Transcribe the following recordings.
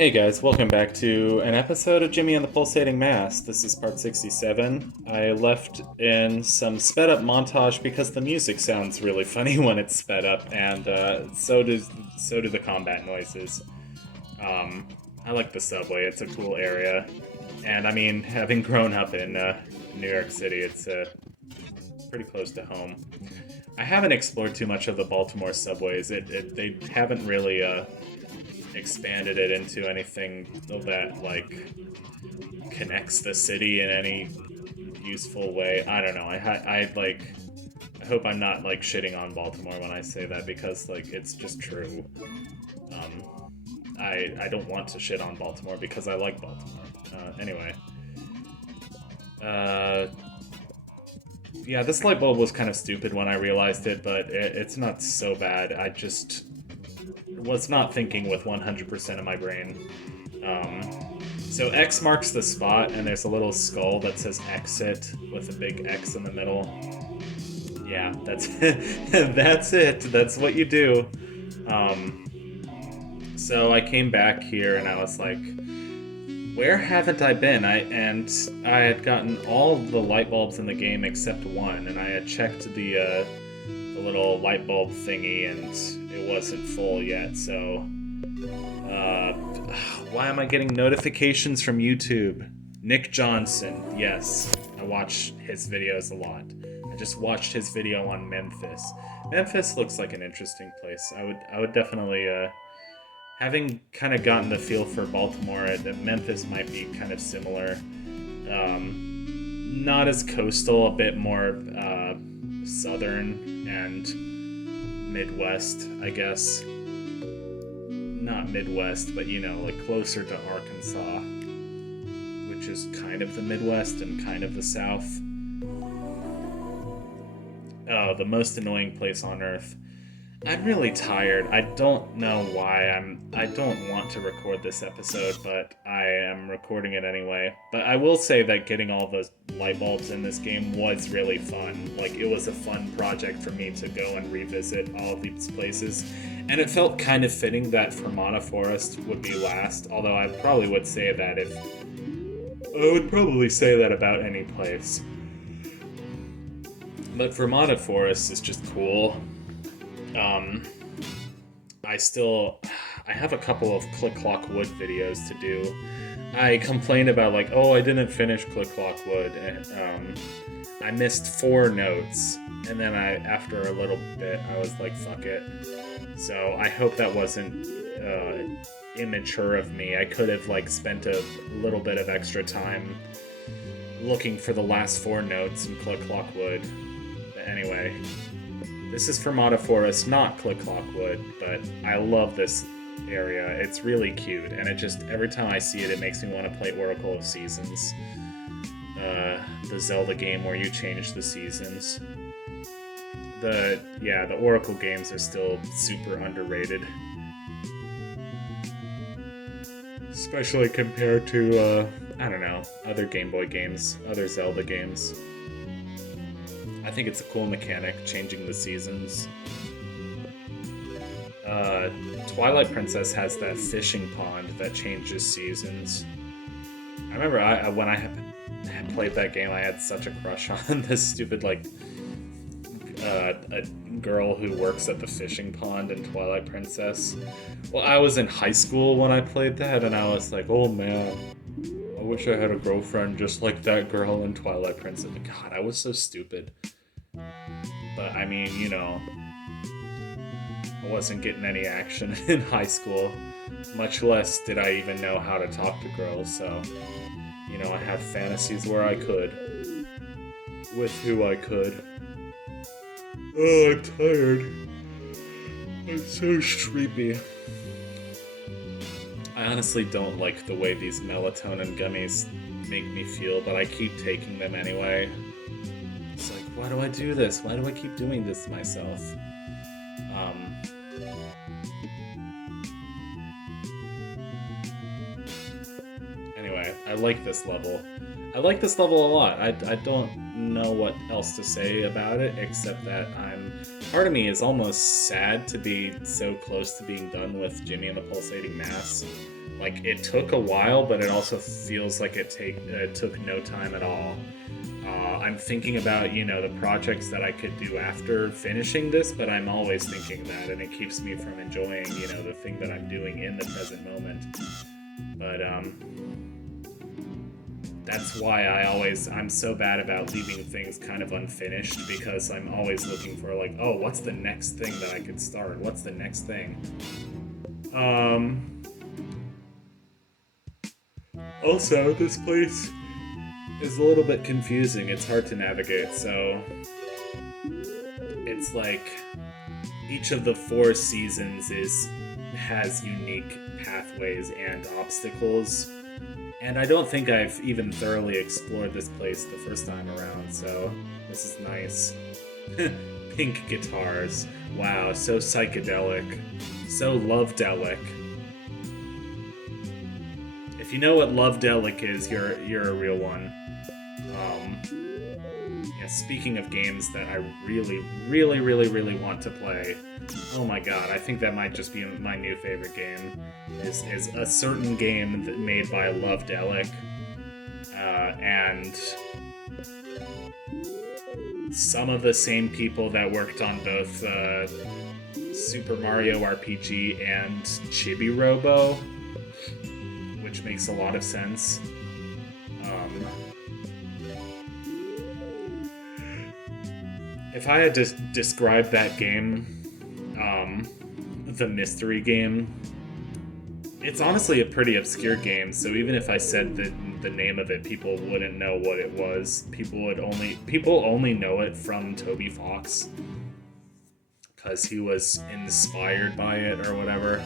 Hey guys, welcome back to an episode of Jimmy and the Pulsating Mass. This is part 67. I left in some sped up montage because the music sounds really funny when it's sped up, and so do the combat noises. Um, I like the subway; it's a cool area, and I mean, having grown up in New York City, it's pretty close to home. I haven't explored too much of the Baltimore subways. They haven't really expanded it into anything that like connects the city in any useful way. I don't know. I hope I'm not like shitting on Baltimore when I say that because like it's just true. Um, I don't want to shit on Baltimore because I like Baltimore. Anyway, uh, yeah, this light bulb was kind of stupid when I realized it, but it's not so bad. I just was not thinking with 100% of my brain. So X marks the spot, and there's a little skull that says exit with a big X in the middle. Yeah, that's that's it. That's what you do. Um, so I came back here, and I was like, where haven't I been? I had gotten all the light bulbs in the game except one, and I had checked the little light bulb thingy, and it wasn't full yet. So Uh, why am I getting notifications from YouTube? Nick Johnson, yes, I watch his videos a lot. I just watched his video on Memphis. Memphis looks like an interesting place. I would definitely, having kind of gotten the feel for Baltimore, that Memphis might be kind of similar. Not as coastal, a bit more southern and Midwest, I guess. Not Midwest, but like closer to Arkansas, which is kind of the Midwest and kind of the South. Oh, the most annoying place on earth. I'm really tired. I don't know why I don't want to record this episode, but I am recording it anyway. But I will say that getting all the light bulbs in this game was really fun. Like, it was a fun project for me to go and revisit all of these places. And it felt kind of fitting that Fermata Forest would be last, although I probably would say that if I would probably say that about any place. But Fermata Forest is just cool. Um, I have a couple of Click Clock Wood videos to do. I complained about like, oh, I didn't finish Click Clock Wood, and I missed 4 notes, and then after a little bit, I was like, fuck it. So I hope that wasn't immature of me. I could have like spent a little bit of extra time looking for the last 4 notes in Click Clock Wood. But anyway. This is Fermata Forest, not Click Clock Wood, but I love this area. It's really cute, and it just, every time I see it, it makes me want to play Oracle of Seasons. The Zelda game where you change the seasons. The Oracle games are still super underrated. Especially compared to, I don't know, other Game Boy games, other Zelda games. I think it's a cool mechanic, changing the seasons. Twilight Princess has that fishing pond that changes seasons. I remember when I had played that game, I had such a crush on this stupid, like, a girl who works at the fishing pond in Twilight Princess. Well, I was in high school when I played that, and I was like, oh man, I wish I had a girlfriend just like that girl in Twilight Princess. God, I was so stupid. But I mean, I wasn't getting any action in high school. Much less did I even know how to talk to girls, so, I had fantasies where I could. With who I could. Oh, I'm tired. I'm so sleepy. I honestly don't like the way these melatonin gummies make me feel, but I keep taking them anyway. It's like, why do I do this? Why do I keep doing this to myself? Anyway, I like this level. I like this level a lot. I don't know what else to say about it, except that part of me is almost sad to be so close to being done with Jimmy and the Pulsating Mass. Like, it took a while, but it also feels like it took no time at all. I'm thinking about, the projects that I could do after finishing this, but I'm always thinking that, and it keeps me from enjoying, the thing that I'm doing in the present moment. But, that's why I'm so bad about leaving things kind of unfinished, because I'm always looking for, like, oh, what's the next thing that I could start? What's the next thing? Also, this place is a little bit confusing. It's hard to navigate, so it's like each of the 4 seasons has unique pathways and obstacles. And I don't think I've even thoroughly explored this place the first time around, so this is nice. Pink guitars. Wow, so psychedelic. So love-delic. If you know what love-delic is, you're a real one. Speaking of games that I really, really, really, really want to play, oh my god, I think that might just be my new favorite game, is a certain game made by Love-delic, and some of the same people that worked on both Super Mario RPG and Chibi Robo, which makes a lot of sense. If I had to describe that game, the mystery game, it's honestly a pretty obscure game, so even if I said the name of it, people wouldn't know what it was. People only know it from Toby Fox, because he was inspired by it or whatever.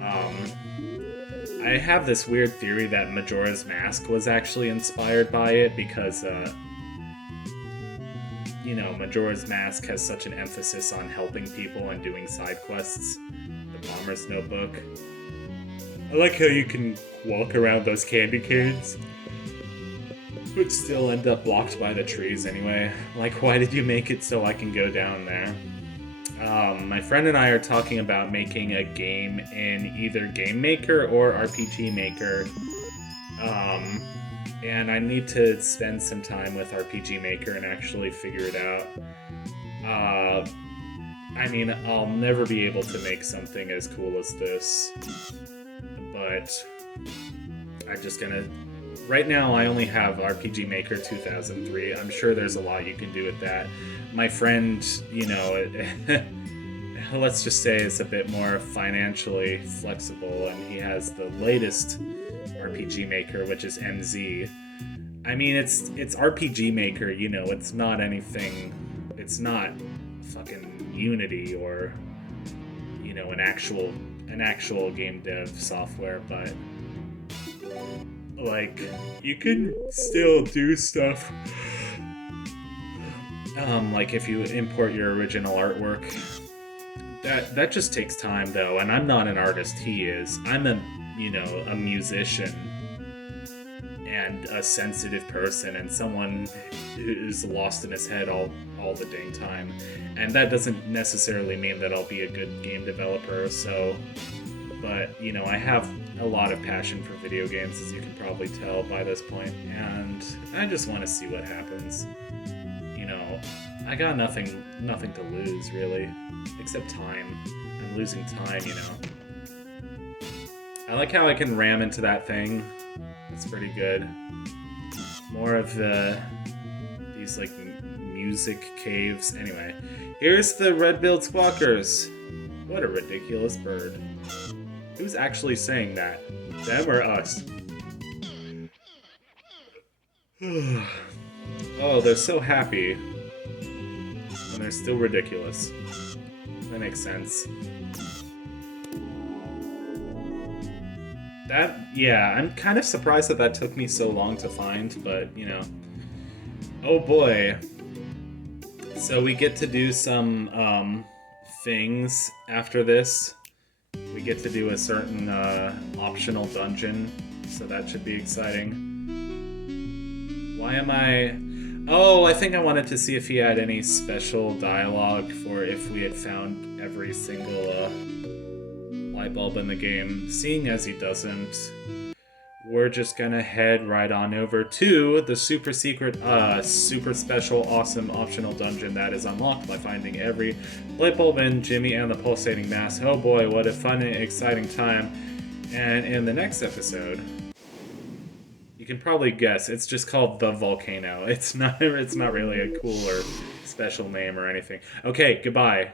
I have this weird theory that Majora's Mask was actually inspired by it, because Majora's Mask has such an emphasis on helping people and doing side quests. The Bomber's Notebook. I like how you can walk around those candy canes, but still end up blocked by the trees anyway. Like, why did you make it so I can go down there? My friend and I are talking about making a game in either Game Maker or RPG Maker. And I need to spend some time with RPG Maker and actually figure it out. I mean, I'll never be able to make something as cool as this, but I'm just gonna... Right now, I only have RPG Maker 2003. I'm sure there's a lot you can do with that. My friend, let's just say is a bit more financially flexible, and he has the latest RPG Maker, which is MZ. I mean, it's RPG Maker, it's not anything, it's not fucking Unity or, an actual game dev software, but, like, you can still do stuff, like if you import your original artwork. That just takes time, though, and I'm not an artist, he is. I'm a musician and a sensitive person and someone who's lost in his head all the dang time. And that doesn't necessarily mean that I'll be a good game developer, but, I have a lot of passion for video games, as you can probably tell by this point, and I just want to see what happens. I got nothing to lose, really, except time. I'm losing time, I like how I can ram into that thing. That's pretty good. More of these, like, music caves. Anyway, here's the red-billed squawkers. What a ridiculous bird. Who's actually saying that? Them or us? Oh, they're so happy. And they're still ridiculous. That makes sense. Yeah, I'm kind of surprised that took me so long to find, but, Oh boy. So we get to do some, things after this. We get to do a certain, optional dungeon, so that should be exciting. Why am I... Oh, I think I wanted to see if he had any special dialogue for if we had found every single light bulb in the game. Seeing as he doesn't, we're just gonna head right on over to the super secret, super special, awesome optional dungeon that is unlocked by finding every light bulb in Jimmy and the Pulsating Mask. Oh boy, what a fun and exciting time. And in the next episode, you can probably guess, it's just called The Volcano. It's not really a cool or special name or anything. Okay, goodbye.